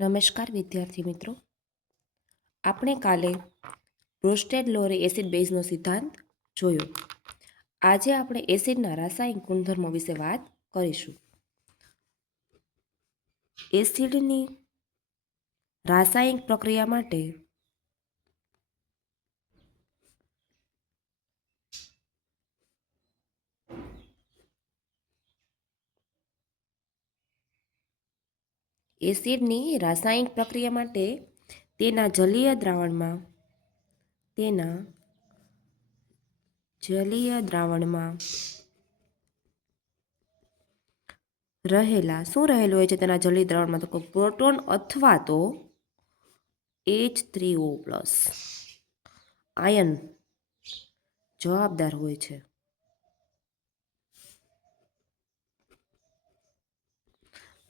નમસ્કાર વિદ્યાર્થી મિત્રો, આપણે કાલે રોસ્ટેડ લોરે એસિડ બેઝનો સિદ્ધાંત જોયો. આજે આપણે એસિડના રાસાયણિક ગુણધર્મો વિશે વાત કરીશું. એસિડની રાસાયણિક પ્રક્રિયા માટે તેના જલીય દ્રાવણમાં રહેલા શું રહેલું હોય છે? તેના જલીય દ્રાવણમાં તો પ્રોટોન અથવા તો H3O+ આયન જવાબદાર હોય છે.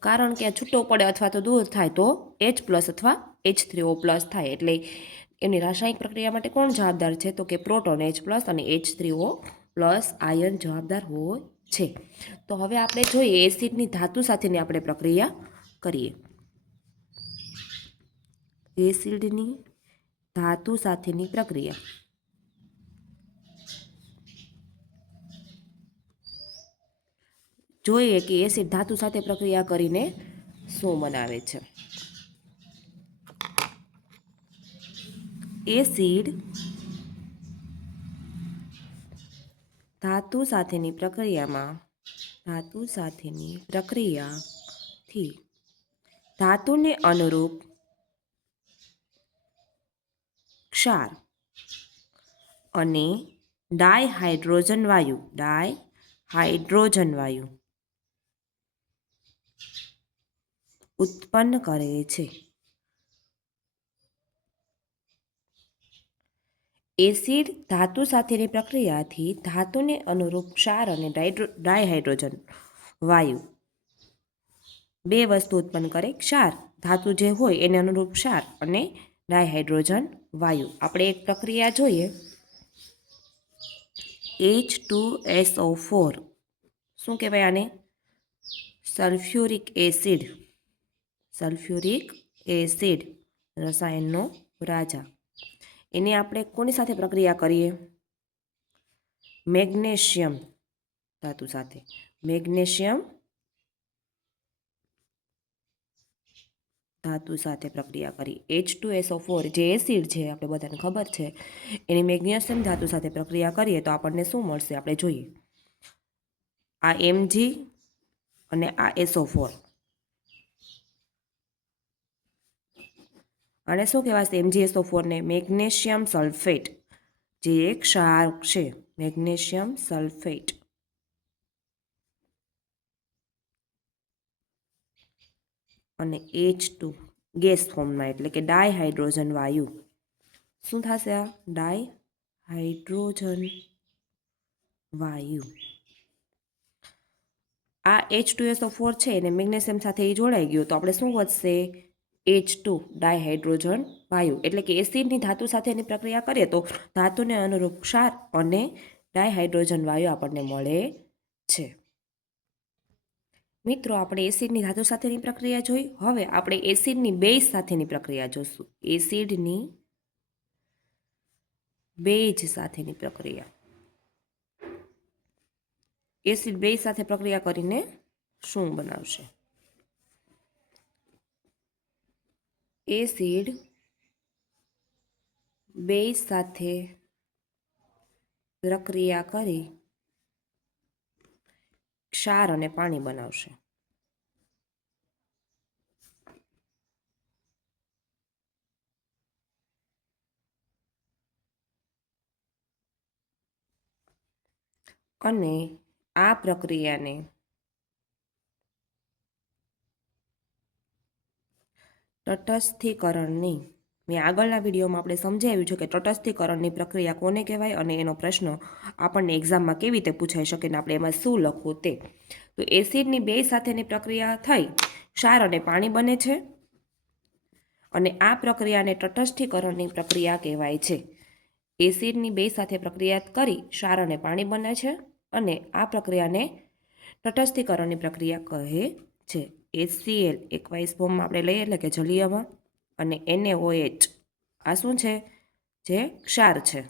કારણ કે છૂટો પડે અથવા તો દૂર થાય તો H+ અથવા H3O+ થાય. એટલે એમની રાસાયણિક પ્રક્રિયા માટે કોણ જવાબદાર છે? તો કે પ્રોટોન H+ અને H3O+ આયન જવાબદાર હોય છે. તો હવે આપણે જોઈએ એસિડની ધાતુ સાથેની આપણે પ્રક્રિયા કરીએ. એસિડની ધાતુ સાથેની પ્રક્રિયા જોઈએ કે એસિડ ધાતુ સાથે પ્રક્રિયા કરીને શું બનાવે છે. એસિડ ધાતુ સાથેની પ્રક્રિયાથી ધાતુને અનુરૂપ ક્ષાર અને ડાયહાઇડ્રોજન વાયુ ઉત્પન્ન કરે છે. એસિડ ધાતુ સાથેની પ્રક્રિયાથી ધાતુને અનુરૂપ ક્ષાર અને ડાયહાઇડ્રોજન વાયુ બે વસ્તુ ઉત્પન્ન કરે. ક્ષાર ધાતુ જે હોય એને અનુરૂપ ક્ષાર અને ડાયહાઇડ્રોજન વાયુ. આપણે એક પ્રક્રિયા જોઈએ, H2SO4. શું કહેવાય આને? સલ્ફ્યુરિક એસિડ રસાયણનો રાજા. એની આપણે કોની સાથે પ્રક્રિયા કરીએ? મેગ્નેશિયમ ધાતુ સાથે. પ્રક્રિયા કરી. H2SO4 જે એસિડ છે, આપણે બધાને ખબર છે, એની મેગ્નેશિયમ ધાતુ સાથે પ્રક્રિયા કરીએ તો આપણને શું મળશે? આપણે જોઈએ, આ Mg અને આ SO4. અને શું કહેવાશે MgSO4 ને? મેગ્નેશિયમ સલ્ફેટ, જે એક ક્ષાર છે. Magnesium sulphate. અને H2 ગેસ ફોર્મમાં, એટલે કે ડાયહાઇડ્રોજન વાયુ. શું થશે? આ ડાયહાઇડ્રોજન વાયુ. આ H2SO4 છે અને મેગ્નેશિયમ સાથે એ જોડાઈ ગયું તો આપણે શું વધશે? H2 ડાયહાઇડ્રોજન વાયુ. એટલે કે એસિડની ધાતુ સાથેની પ્રક્રિયા કરીએ તો ધાતુને અનુરૂપ ક્ષાર અને ડાયહાઇડ્રોજન વાયુ આપણને મળે છે. મિત્રો, આપણે એસિડની ધાતુ સાથેની પ્રક્રિયા જોઈ. હવે આપણે એસિડની બેઝ સાથેની પ્રક્રિયા જોઈશું. એસિડની બેઝ સાથેની પ્રક્રિયા. એસિડ બેઝ સાથે પ્રક્રિયા કરીને શું બનાવશે? એસિડ બેઝ સાથે પ્રક્રિયા કરી ક્ષાર અને પાણી બનાવશે. અને આ પ્રક્રિયાને તટસ્થીકરણની, મેં આગળના વિડીયોમાં આપણે સમજાવ્યું છે કે તટસ્થીકરણની પ્રક્રિયા કોને કહેવાય અને એનો પ્રશ્ન આપણને એક્ઝામમાં કેવી રીતે પૂછાઈ શકે ને આપણે એમાં શું લખવું તે. તો એસિડની બેઝ સાથેની પ્રક્રિયા થઈ ક્ષાર અને પાણી બને છે અને આ પ્રક્રિયાને તટસ્થીકરણની પ્રક્રિયા કહેવાય છે. એસિડની બેઝ સાથે પ્રક્રિયા કરી ક્ષાર અને પાણી બને છે અને આ પ્રક્રિયાને તટસ્થીકરણની પ્રક્રિયા કહે છે. HCl એકવાઇઝ ફોર્મમાં આપણે લઈએ એટલે કે જલીયમાં, અને NaOH આ શું છે? જે ક્ષાર છે.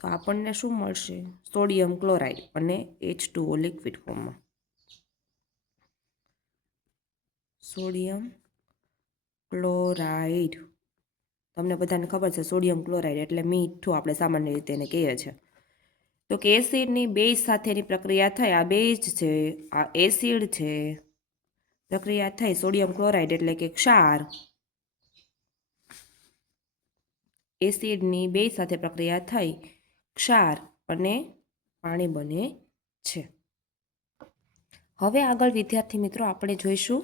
તો આપણને શું મળશે? સોડિયમ ક્લોરાઇડ અને H2O લિક્વિડ ફોર્મમાં. સોડિયમ ક્લોરાઇડ, તમને બધાને ખબર છે સોડિયમ ક્લોરાઇડ એટલે મીઠું આપણે સામાન્ય રીતે એને કહીએ છીએ. તો કે એસિડની બેઝ સાથેની પ્રક્રિયા થઈ, આ બેઝ છે, આ એસિડ છે, પ્રક્રિયા થઈ સોડિયમ ક્લોરાઇડ એટલે કે ક્ષાર, એસિડની બેઝ સાથે પ્રક્રિયા થઈ ક્ષાર અને પાણી બને છે. હવે આગળ વિદ્યાર્થી મિત્રો આપણે જોઈશું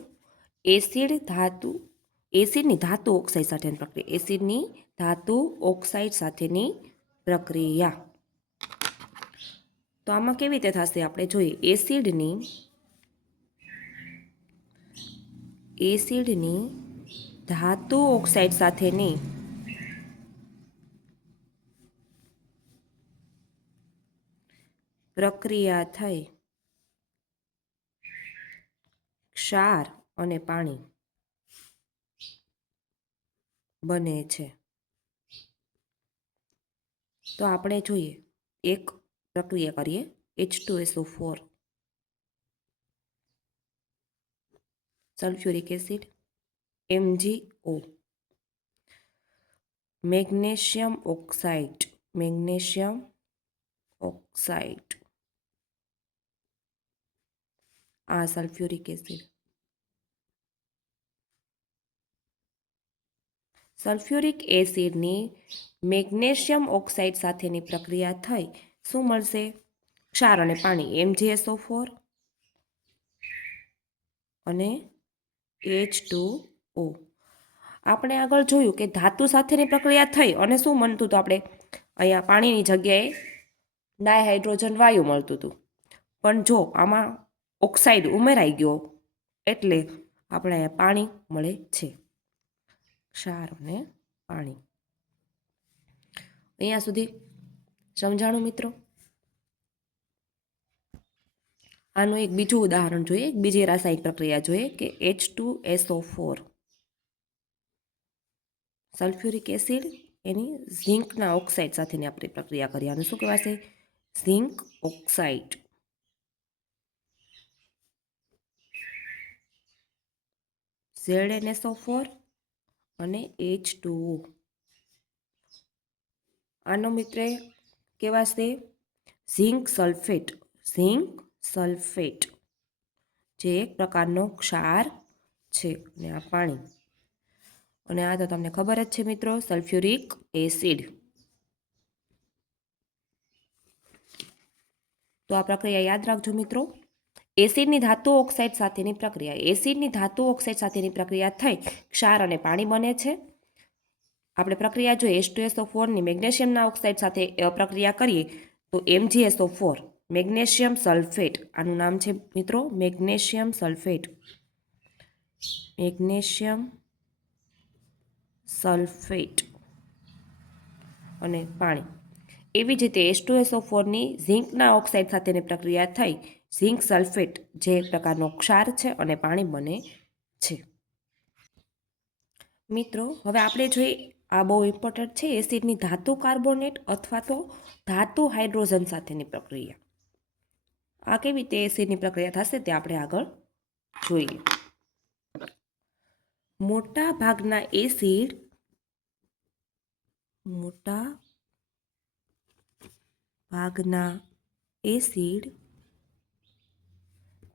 એસિડની ધાતુ ઓક્સાઇડ સાથેની પ્રક્રિયા. એસિડની ધાતુ ઓક્સાઇડ સાથેની પ્રક્રિયા. તો આમાં કેવી રીતે થશે આપણે જોઈએ. એસિડની ધાતુ ઓક્સાઇડ સાથેની પ્રક્રિયા થઈ ક્ષાર અને પાણી બને છે. તો આપણે જોઈએ એક પ્રક્રિયા કરીએ. H2SO4 sulphuric acid, MgO, magnesium oxide, આ સલ્ફ્યુરિક એસિડ. સલ્ફ્યુરિક એસિડની મેગ્નેશિયમ ઓક્સાઇડ સાથેની પ્રક્રિયા થઈ શું મળશે? ક્ષાર અને પાણી MgSO4 અને H2O. આપણે આગળ જોયું કે ધાતુ સાથેની પ્રક્રિયા થઈ અને શું મળતું હતું? આપણે અહીંયા પાણીની જગ્યાએ ડાયહાઇડ્રોજન વાયુ મળતું હતું. પણ જો આમાં ઓક્સાઇડ ઉમેરાઈ ગયો એટલે આપણે અહીંયા પાણી મળે છે. ક્ષાર અને પાણી. અહીંયા સુધી સમજાણું મિત્રો? આનું એક બીજું ઉદાહરણ જોઈએ, બીજી રાસાયણિક પ્રક્રિયા જોઈએ કે H2SO4 સલ્ફ્યુરિક એસિડ એની ઝિંકના ઓક્સાઇડ સાથેની આપણે પ્રક્રિયા કરીએ. આનું શું કહેવાશે? Zinc oxide. ZnSO4 અને H2O. આનો મિત્ર કહેવાશે ઝિંક સલ્ફેટ. જે એક પ્રકારનો ક્ષાર છે અને આ પાણી. અને આ તો તમને ખબર જ છે મિત્રો, સલ્ફ્યુરિક એસિડ. તો આ પ્રક્રિયા યાદ રાખજો મિત્રો. એસિડની ધાતુ ઓક્સાઇડ સાથેની પ્રક્રિયા થઈ ક્ષાર અને પાણી બને છે. આપણે પ્રક્રિયા જોઈએ H2SO4ની મેગ્નેશિયમના ઓક્સાઇડ સાથે પ્રક્રિયા કરીએ તો MgSO4 મેગ્નેશિયમ સલ્ફેટ, આનું નામ છે મિત્રો મેગ્નેશિયમ સલ્ફેટ અને પાણી. એવી જ રીતે H2SO4ની ઝિંકના ઓક્સાઇડ સાથેની પ્રક્રિયા થઈ ઝિંક સલ્ફેટ, જે એક પ્રકારનો ક્ષાર છે અને પાણી બને છે. મિત્રો હવે આપણે જોઈએ, આ બહુ ઇમ્પોર્ટન્ટ છે, એસિડની ધાતુ કાર્બોનેટ અથવા તો ધાતુ હાઇડ્રોજન સાથેની પ્રક્રિયા. આ કેવી રીતે એસિડની પ્રક્રિયા થશે તે આપણે આગળ જોઈએ. મોટા ભાગના એસિડ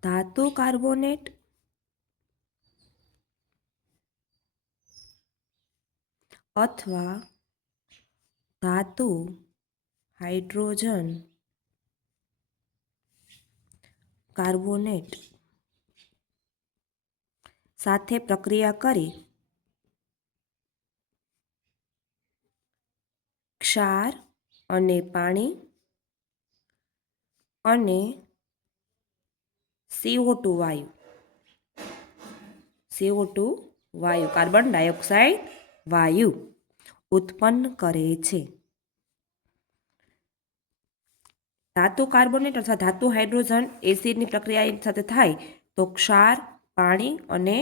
ધાતુ કાર્બોનેટ અથવા ધાતુ હાઇડ્રોજન કાર્બોનેટ સાથે પ્રક્રિયા કરી ક્ષાર અને પાણી અને CO2 વાયુ કાર્બન ડાયોક્સાઇડ વાયુ ઉત્પન્ન કરે છે. ધાતુ કાર્બોનેટ અથવા ધાતુ હાઇડ્રોજન એસિડની પ્રક્રિયા સાથે થાય તો ક્ષાર, પાણી અને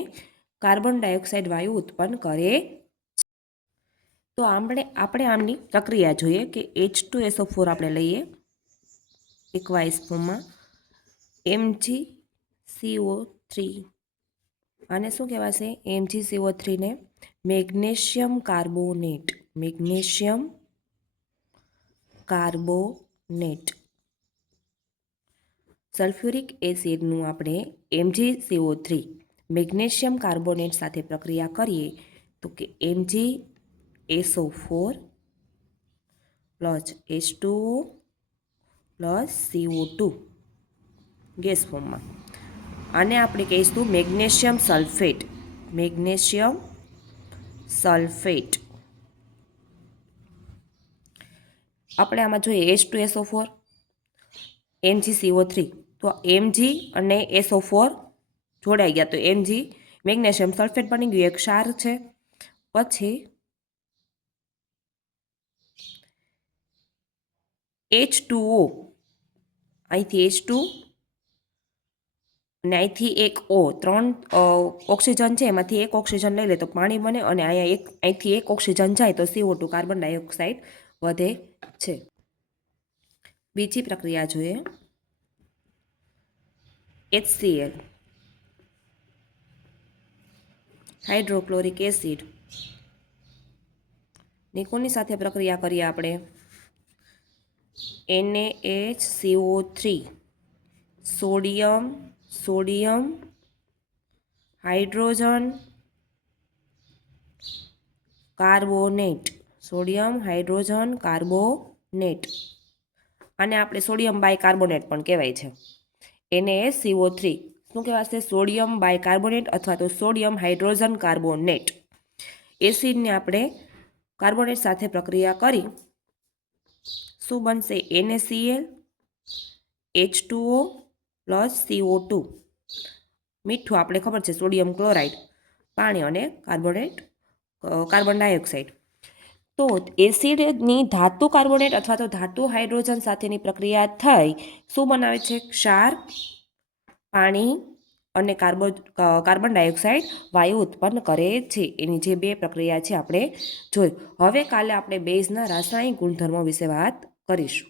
કાર્બન ડાયોક્સાઇડ વાયુ ઉત્પન્ન કરે. તો આપણે આમની પ્રક્રિયા જોઈએ કે H2SO4 આપણે લઈએ એકવાઇસ ફોર્મમાં, MgCO3 આને શું કહેવાશે? MgCO3 ને મેગ્નેશિયમ કાર્બોનેટ. સલ્ફ્યુરિક એસિડનું આપણે MgCO3 મેગ્નેશિયમ કાર્બોનેટ સાથે પ્રક્રિયા કરીએ તો કે MgSO4 plus H2O plus CO2 gas ફોર્મમાં. આને આપણે કહીશું મેગ્નેશિયમ સલ્ફેટ. આપણે આમાં જોઈએ H2SO4 MgCO3, તો Mg અને SO4 જોડાઈ ગયા તો Mg મેગ્નેશિયમ સલ્ફેટ બની ગયું, એક ક્ષાર છે. પછી H2O, અહીંથી H2 અને અહીંથી એક O, 3 ઓક્સિજન છે એમાંથી એક ઓક્સિજન લઈ લે તો પાણી બને, અને અહીંથી એક ઓક્સિજન જાય તો CO2 કાર્બન ડાયોક્સાઇડ વધે છે. બીજી પ્રક્રિયા જોઈએ HCl હાઇડ્રોક્લોરિક એસિડ ની કોની સાથે પ્રક્રિયા કરીએ આપણે? NaHCO3 sodium hydrogen carbonate. આને આપણે સોડિયમ બાયકાર્બોનેટ પણ કહેવાય છે. NaHCO3 શું કહેવાશે? સોડિયમ બાયકાર્બોનેટ અથવા તો સોડિયમ હાઇડ્રોજન કાર્બોનેટ એસિડને આપણે કાર્બોનેટ સાથે પ્રક્રિયા કરી શું બનશે? NaCl H2O plus CO2. મીઠું આપણે ખબર છે સોડિયમ ક્લોરાઇડ, પાણી અને કાર્બન ડાયોક્સાઇડ. તો એસિડની ધાતુ કાર્બોનેટ અથવા તો ધાતુ હાઇડ્રોજન સાથેની પ્રક્રિયા થઈ શું બનાવે છે? ક્ષાર, પાણી અને કાર્બન ડાયોક્સાઇડ વાયુ ઉત્પન્ન કરે છે. એની જે બે પ્રક્રિયા છે આપણે જોઈ. હવે કાલે આપણે બેઝના રાસાયણિક ગુણધર્મો વિશે વાત કરીશું.